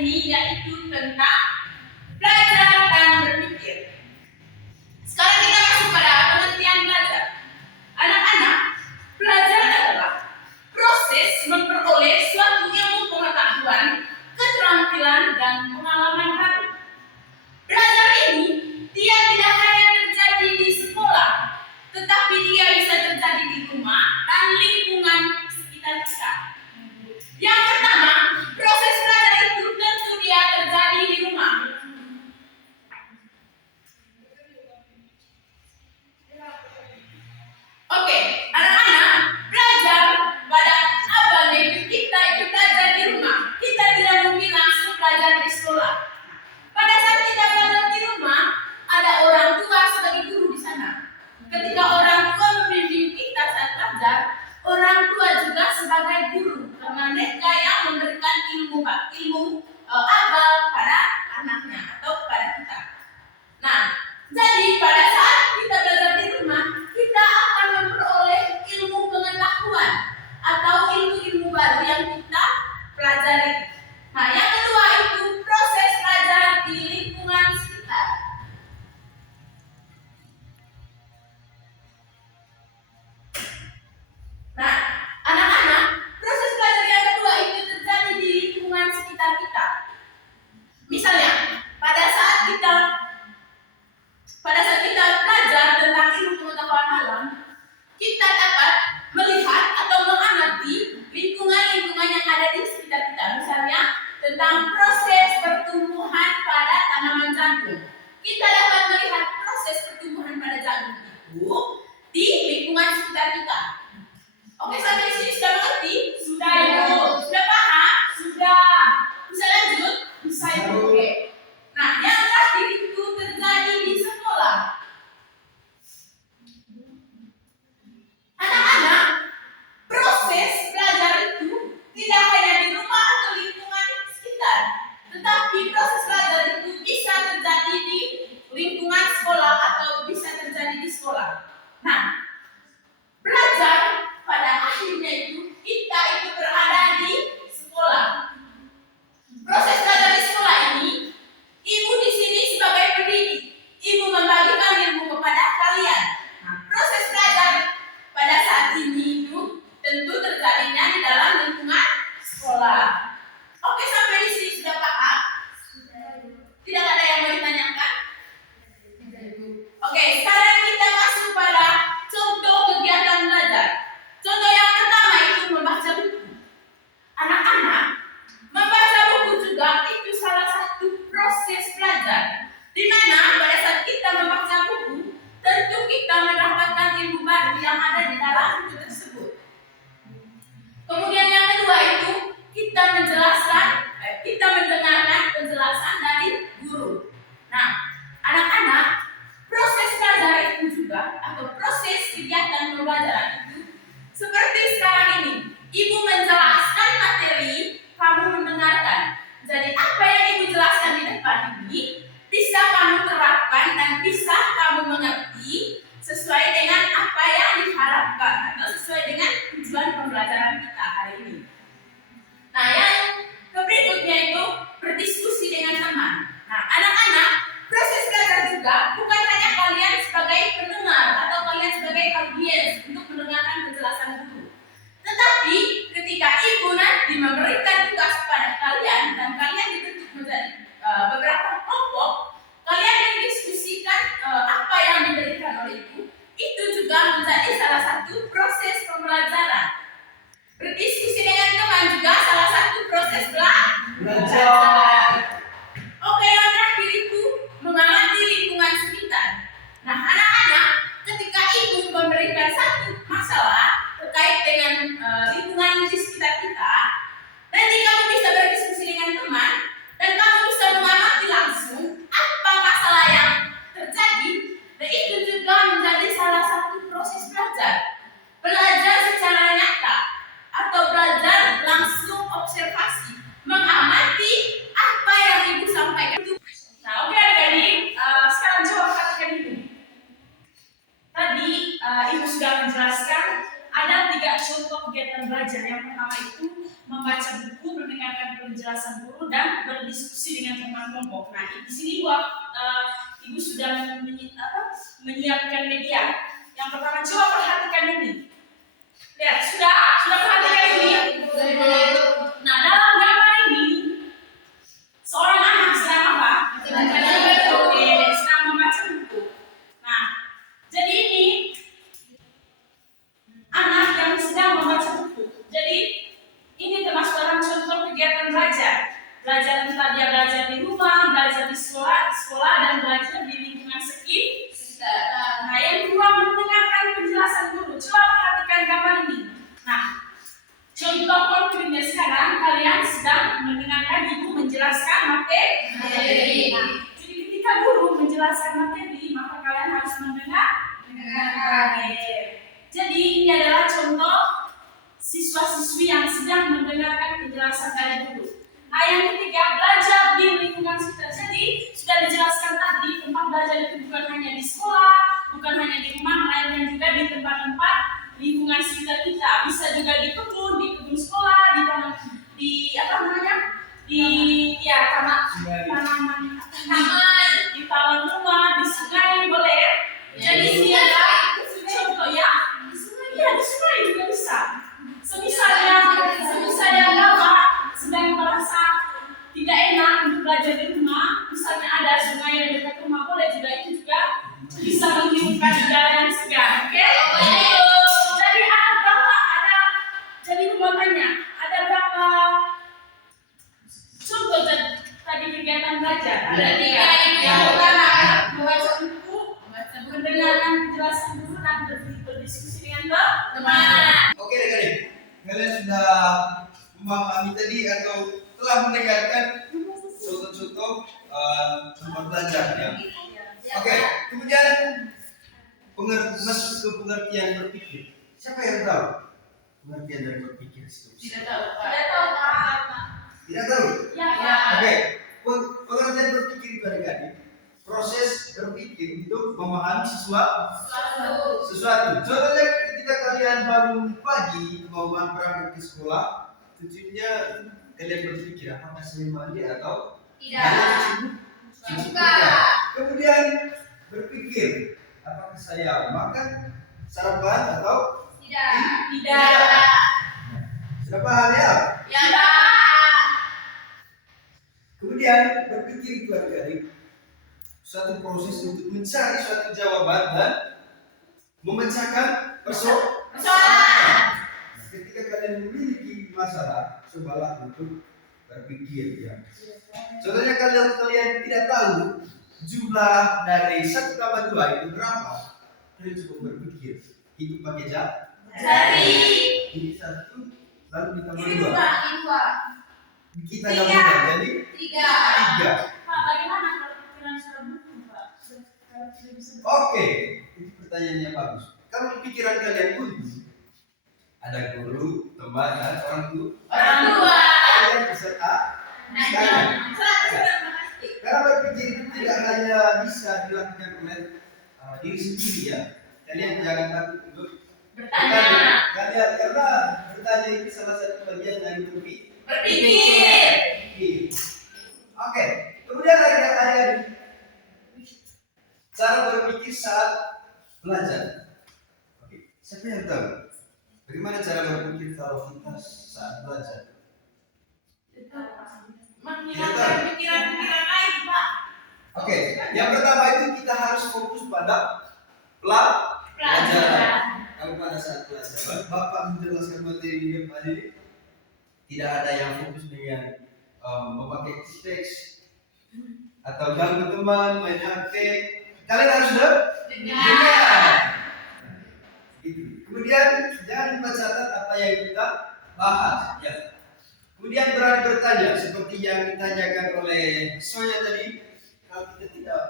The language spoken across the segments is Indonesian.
ini yaitu tentang belajar dan berpikir. Sekarang kita masuk pada pengertian belajar. Anak-anak, belajar adalah proses memperoleh suatu ilmu pengetahuan, keterampilan, dan pengalaman baru. Belajar ini dia tidak hanya terjadi di sekolah, tetapi dia bisa terjadi di rumah dan lingkungan sekitar kita. Yang pertama, proses belajar itu tentu dia terjadi di rumah. Oke, anak-anak, belajar pada abang negeri kita itu belajar di rumah. Kita tidak mungkin langsung belajar di sekolah. Pada saat kita belajar di rumah, ada orang tua sebagai guru di sana. Ketika orang tua membimbing kita saat belajar, orang tua juga sebagai guru, karena mereka yang memberikan ilmu abal pada anaknya atau pada kita. Nah, jadi pada saat kita belajar di rumah, kita akan memperoleh ilmu pengetahuan atau ilmu-ilmu baru yang kita pelajari. Nah, yang kedua itu proses belajar di lingkungan sekitar. Nah, anak-anak, proses belajar yang kedua itu terjadi di lingkungan sekitar kita. Misalnya, pada saat kita belajar tentang ilmu pengetahuan alam, kita dapat melihat atau mengamati lingkungan-lingkungan yang ada di sekitar kita. Misalnya, tentang proses pertumbuhan pada tanaman jagung. Kita dapat melihat proses pertumbuhan pada jagung itu di lingkungan sekitar kita. Oke, sampai di sini sudah mengerti? Sudah, Ibu. Sudah paham? Sudah. Bisa lanjut? Bisa, Ibu. Oke. Nah, yang terakhir itu terjadi di sekolah. Anak-anak, proses belajar itu tidak hanya di rumah atau lingkungan sekitar, tetapi proses belajar itu bisa terjadi di lingkungan sekolah atau bisa terjadi di sekolah. Nah, belajar pada akhirnya itu kita itu berada di sekolah. Proses belajar di sekolah ini, ibu di sini sebagai pendidik, ibu membagikan ilmu kepada kalian. Nah, proses belajar pada saat ini itu tentu terjadinya di dalam lingkungan sekolah. Oke, sampai di sini sudah paham? berdiskusi dengan teman kelompok. Nah, di sini Ibu sudah menyiapkan media. Yang pertama, coba perhatikan ini. Lihat, sudah perhatikan ini. Nah, dalam gambar ini, seorang anak sedang apa? Sedang membaca buku. Nah, jadi ini anak yang sedang membaca buku. Jadi ini termasuk dalam contoh kegiatan belajar. Belajar entah dia belajar di rumah, belajar di sekolah dan belajar di lingkungan sekitar. Nah, yang kedua, mendengarkan penjelasan guru. Coba perhatikan gambar ini. Nah, contoh konkretnya sekarang kalian sedang mendengarkan ibu menjelaskan materi. Nah, jadi ketika guru menjelaskan materi, maka kalian harus mendengarkan. Jadi ini adalah contoh siswa-siswi yang sedang mendengarkan penjelasan dari guru. Nah, yang ketiga, belajar di lingkungan sekitar. Jadi sudah dijelaskan tadi, tempat belajar itu bukan hanya di sekolah, bukan hanya di rumah, melainkan juga di tempat-tempat lingkungan sekitar kita. Bisa juga di kebun sekolah, di taman, di taman rumah, di sungai, boleh. Jadi ini adalah contoh ya. Iya, di sungai juga bisa. Semisalnya Bapak sedang merasa tidak enak untuk belajar di rumah, misalnya ada sungai yang dekat rumah, boleh juga itu juga bisa menghirupan udara yang segar. Oke? Jadi jadi mau tanya, ada berapa contoh tadi kegiatan belajar? Ada 3. Yang pertama, membaca buku, mendengarkan penjelasan guru dan berdiskusi dengan teman. Oke, adik-adik, kalian sudah memahami tadi atau telah mendengarkan contoh-contoh tempat belajar ya. Oke, kemudian masuk ke pengertian berpikir. Siapa yang tahu pengertian dari berpikir itu? Tidak tahu, Pak. Tidak tahu? Ya. Oke, pengertian berpikir itu adik-adik proses berpikir untuk memahami sesuatu. Contohnya ketika kalian bangun pagi mau berangkat ke sekolah, tujuannya kalian berpikir apakah saya mandi atau Tidak. Kemudian berpikir apakah saya makan sarapan atau Tidak. Sudah paham ya? Ya. Kemudian berpikir itu adik-adik suatu proses untuk mencari suatu jawaban dan memecahkan persoalan. Ketika kalian memiliki masalah, cobalah untuk berpikir ya. Contohnya kalau kalian tidak tahu jumlah dari 1 tambah 2 itu berapa, kalian coba berpikir. Hitung pakai jari. Ini 1 lalu ditambah 2. Kita gabungkan jadi 3. Pak, bagaimana kalau pikiran secara buku, Pak? Oke, itu pertanyaannya bagus. Kalau pikiran kalian buntu, ada guru, teman, dan orang tua. Kalian beserta sekalian. Karena berpikir itu tidak hanya bisa dilakukan oleh diri sendiri ya. Kalian jangan takut untuk bertanya. Karena bertanya itu salah satu bagian dari berpikir. Oke, kemudian ada cara berpikir saat belajar. Oke, siapa yang tahu bagaimana cara berpikir kalau kita saat belajar? Menghilangkan pikiran-pikiran lain, Pak. Oke, yang pertama itu kita harus fokus pada pelajaran. Kalau pada saat belajar, Bapak menjelaskan materi di depan ini, tidak ada yang fokus dengan memakai teks atau ganggu teman, main HP. Kalian harus dengar. Gitu. Kemudian jangan lupa catat apa yang kita bahas. Ya. Kemudian berani bertanya seperti yang ditanyakan oleh Sonya tadi. Kalau kita tidak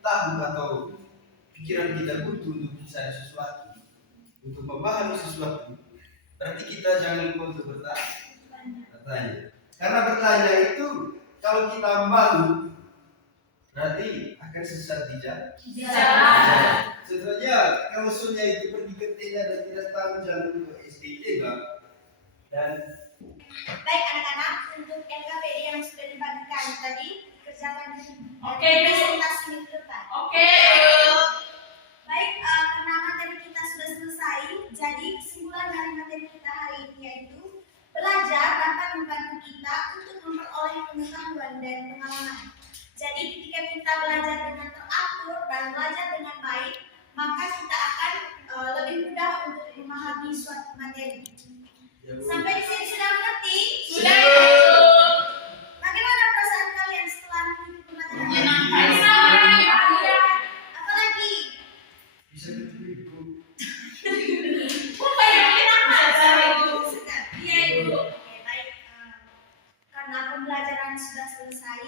tahu atau pikiran kita butuh untuk mencari sesuatu, untuk memahami sesuatu, berarti kita jangan lupa untuk bertanya. Karena bertanya itu kalau kita malu, berarti akan sesat di jalan. Contohnya kalau Sonya itu pergi ke tenda dan tidak tahu jalan ke SD dan Baik anak-anak, untuk LKPD yang sudah dibagikan tadi, kerjakan di Oke. presentasi minggu depan. Oke. Baik, karena materi kita sudah selesai, jadi kesimpulan dari materi kita hari ini yaitu belajar dapat membantu kita untuk memperoleh pengetahuan dan pengalaman. Jadi ketika kita belajar dengan teratur dan belajar dengan baik, maka kita akan lebih mudah untuk memahami suatu materi. Sampai di sini sudah mengerti? Sudah, Ibu. Bagaimana perasaan kalian setelah mengikuti pembelajaran? Menyenangkan sekali, Pak. Apalagi? Bisa ketemu Ibu. Bukan yang menyenangkan, Ibu. Segar. Iya, Ibu. Oke, baik. Karena pembelajaran sudah selesai,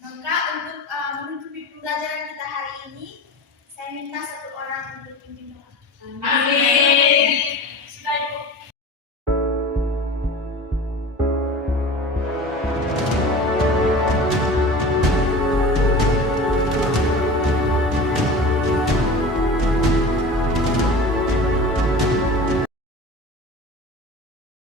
maka untuk menutupi pembelajaran kita hari ini, saya minta satu orang